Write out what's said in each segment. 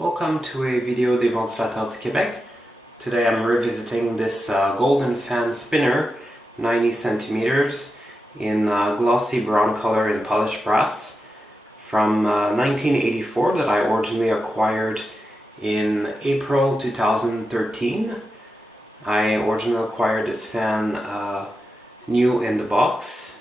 Welcome to a video des Ventilateurs du Québec. Today I'm revisiting this golden fan spinner, 90 centimeters, in glossy brown color in polished brass from 1984 that I originally acquired in April 2013. I originally acquired this fan new in the box.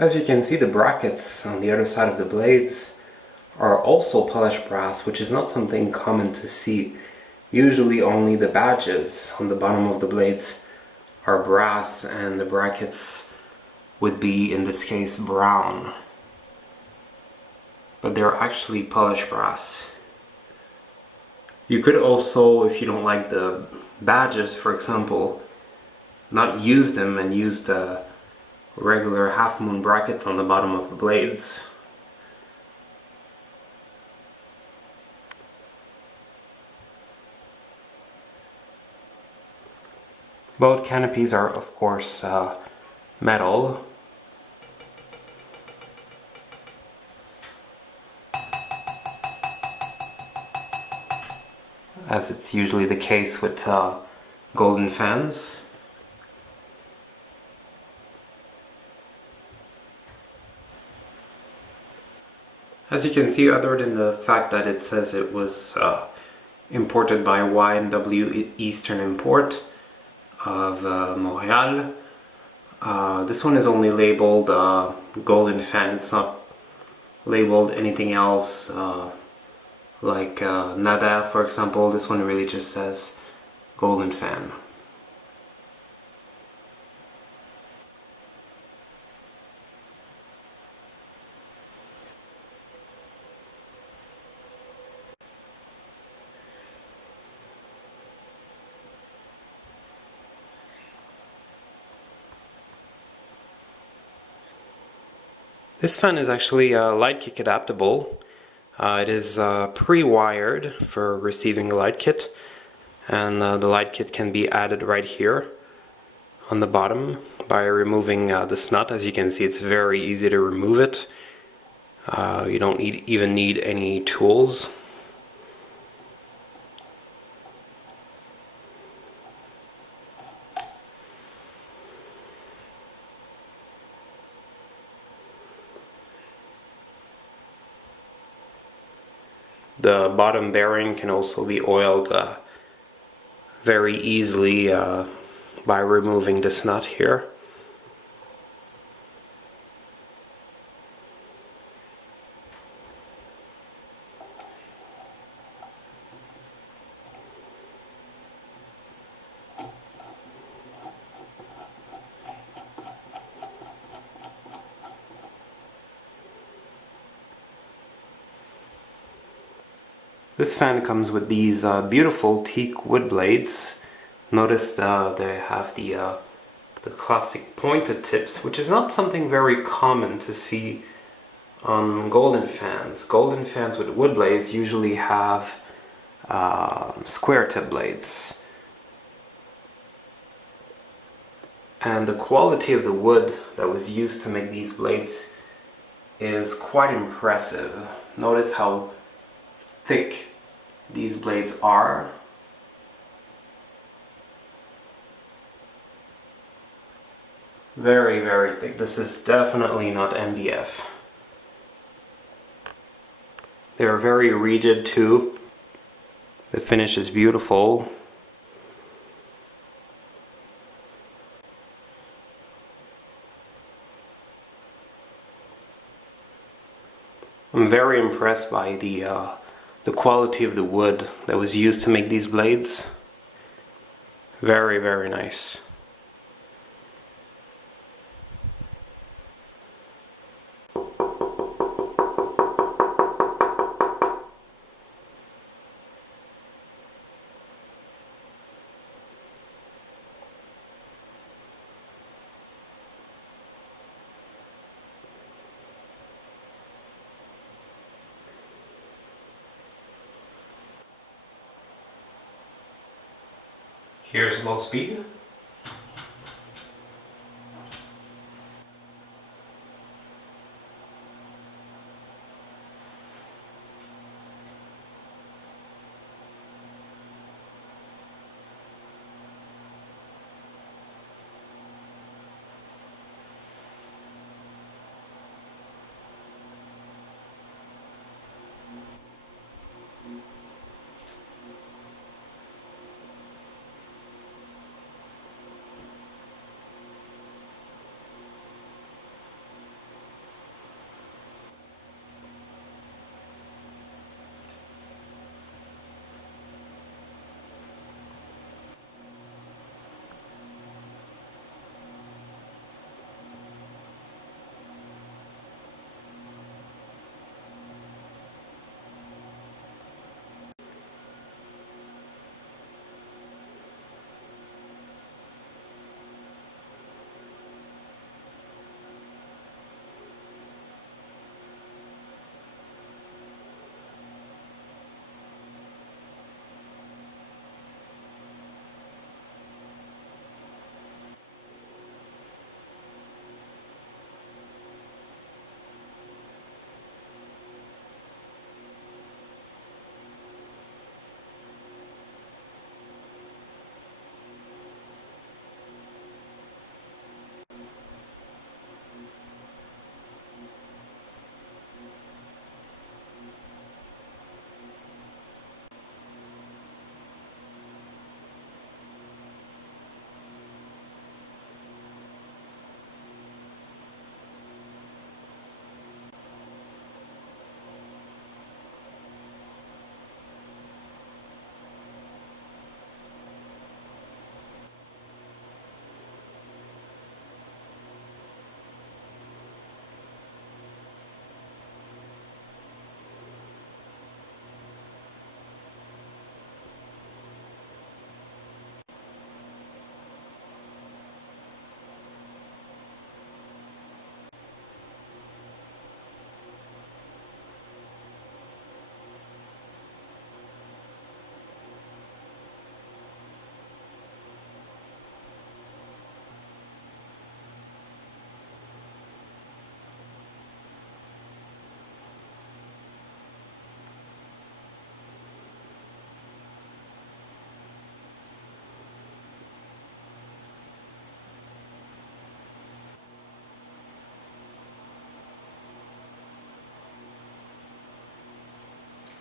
As you can see, the brackets on the other side of the blades are also polished brass, which is not something common to see. Usually only the badges on the bottom of the blades are brass and the brackets would be, in this case, brown. But they're actually polished brass. You could also, if you don't like the badges, for example, not use them and use the regular half moon brackets on the bottom of the blades. Both canopies are, of course, metal. As it's usually the case with golden fans. As you can see, other than the fact that it says it was imported by Y&W Eastern Import of Montreal, this one is only labeled golden fan. It's not labeled anything else like Nada, for example. This one really just says golden fan. This fan is actually light kick adaptable. It is pre-wired for receiving a light kit, and the light kit can be added right here on the bottom by removing this nut. As you can see, it's very easy to remove it. You don't even need any tools. The bottom bearing can also be oiled very easily by removing this nut here. This fan comes with these beautiful teak wood blades. Notice they have the classic pointed tips, which is not something very common to see on golden fans. Golden fans with wood blades usually have square tip blades. And the quality of the wood that was used to make these blades is quite impressive. Notice how thick these blades are. Very, very thick. This is definitely not MDF. They are very rigid too. The finish is beautiful. I'm very impressed by the quality of the wood that was used to make these blades. Very, very nice. Here's low speed.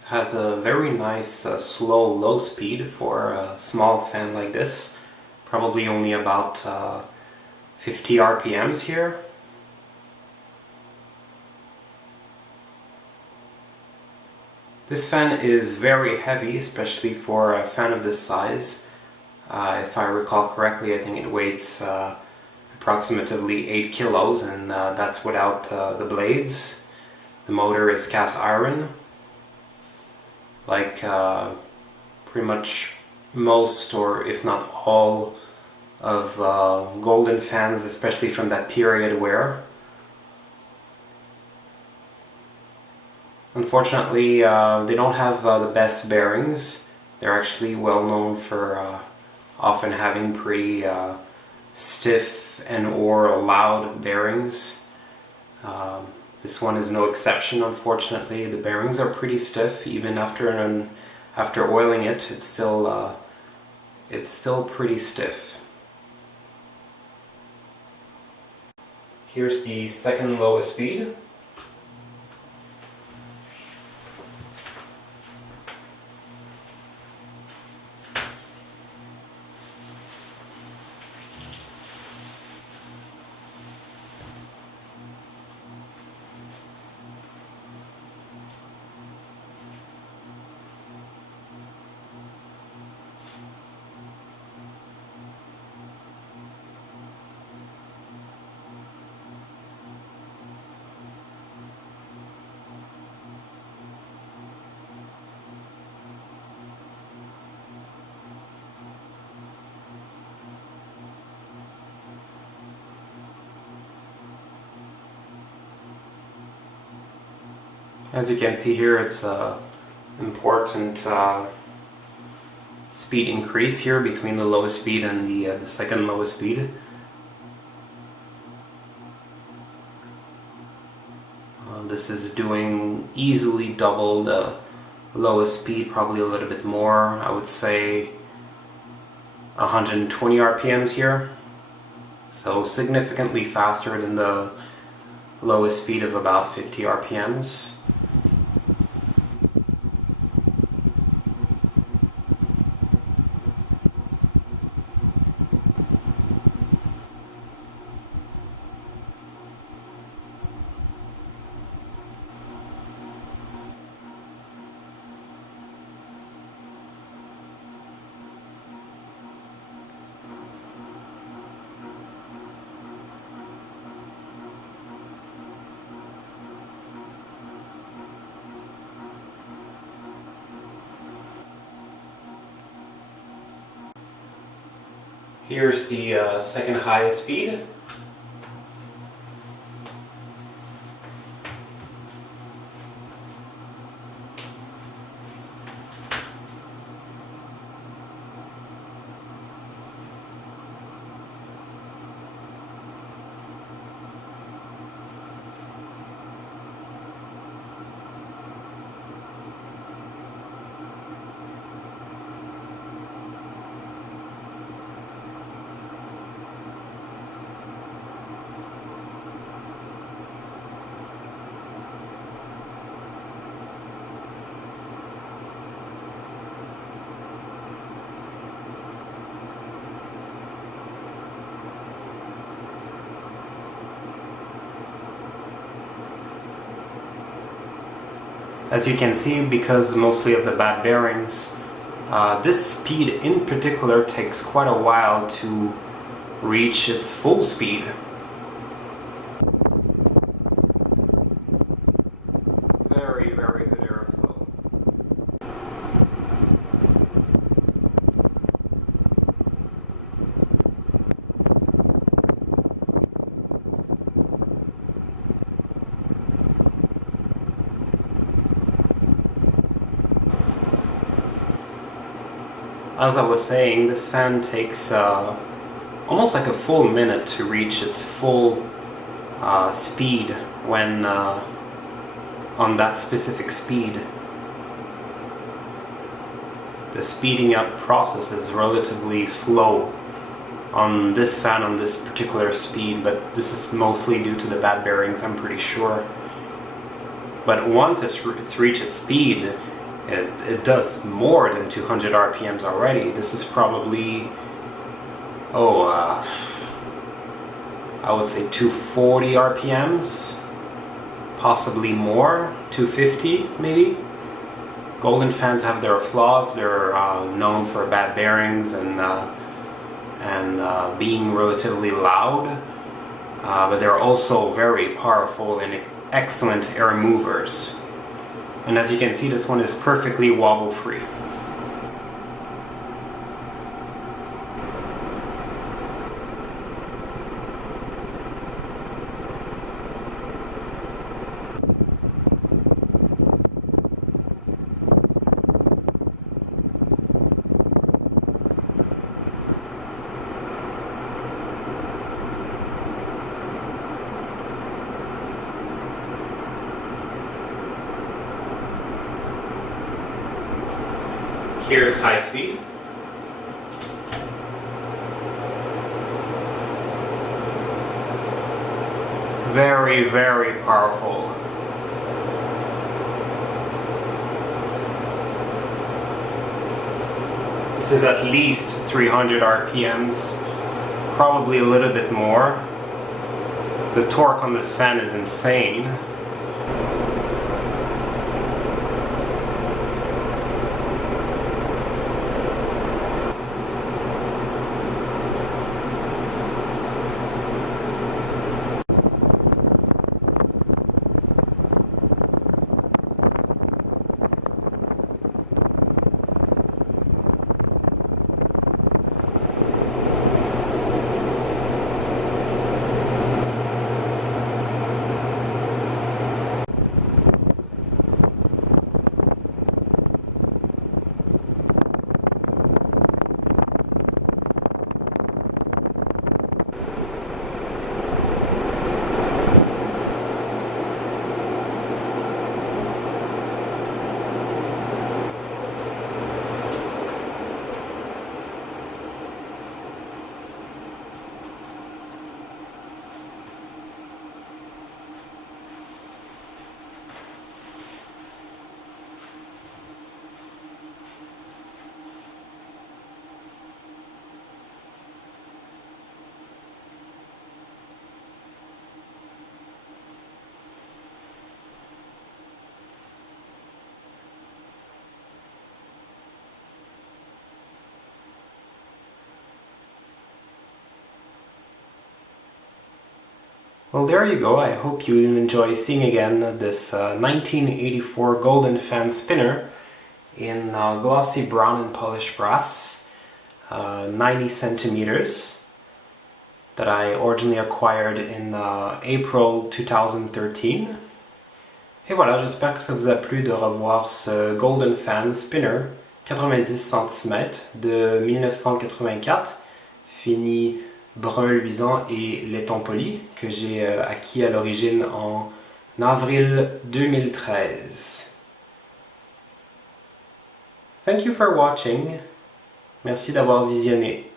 Has a very nice slow low speed for a small fan like this. Probably only about 50 RPMs here. This fan is very heavy, especially for a fan of this size. If I recall correctly, I think it weighs approximately 8 kilos, and that's without the blades. The motor is cast iron. like pretty much most, or if not all, of golden fans, especially from that period wear. Unfortunately, they don't have the best bearings. They're actually well known for often having pretty stiff and or loud bearings. This one is no exception, unfortunately. The bearings are pretty stiff, even after oiling it. It's still pretty stiff. Here's the second lowest speed. As you can see here, it's an important speed increase here between the lowest speed and the second lowest speed. This is doing easily double the lowest speed, probably a little bit more. I would say 120 RPMs here, so significantly faster than the lowest speed of about 50 RPMs. Here's the second highest speed. As you can see, because mostly of the bad bearings, this speed in particular takes quite a while to reach its full speed. Very, very good airflow. As I was saying, this fan takes almost like a full minute to reach its full speed when on that specific speed. The speeding up process is relatively slow on this fan on this particular speed, but this is mostly due to the bad bearings, I'm pretty sure. But once it's reached its speed, it does more than 200 RPMs already. This is probably, I would say 240 RPMs, possibly more, 250 maybe. Golden fans have their flaws. They're known for bad bearings and being relatively loud, but they're also very powerful and excellent air movers. And as you can see, this one is perfectly wobble free. Here's high speed. Very, very powerful. This is at least 300 RPMs, probably a little bit more. The torque on this fan is insane. Well, there you go. I hope you enjoy seeing again this 1984 golden fan spinner in glossy brown and polished brass, 90 centimeters, that I originally acquired in April 2013. Et voilà, j'espère que ça vous a plu de revoir ce golden fan spinner 90 cm de 1984, fini brun luisant et laiton poli, que j'ai acquis à l'origine en avril 2013. Thank you for watching. Merci d'avoir visionné.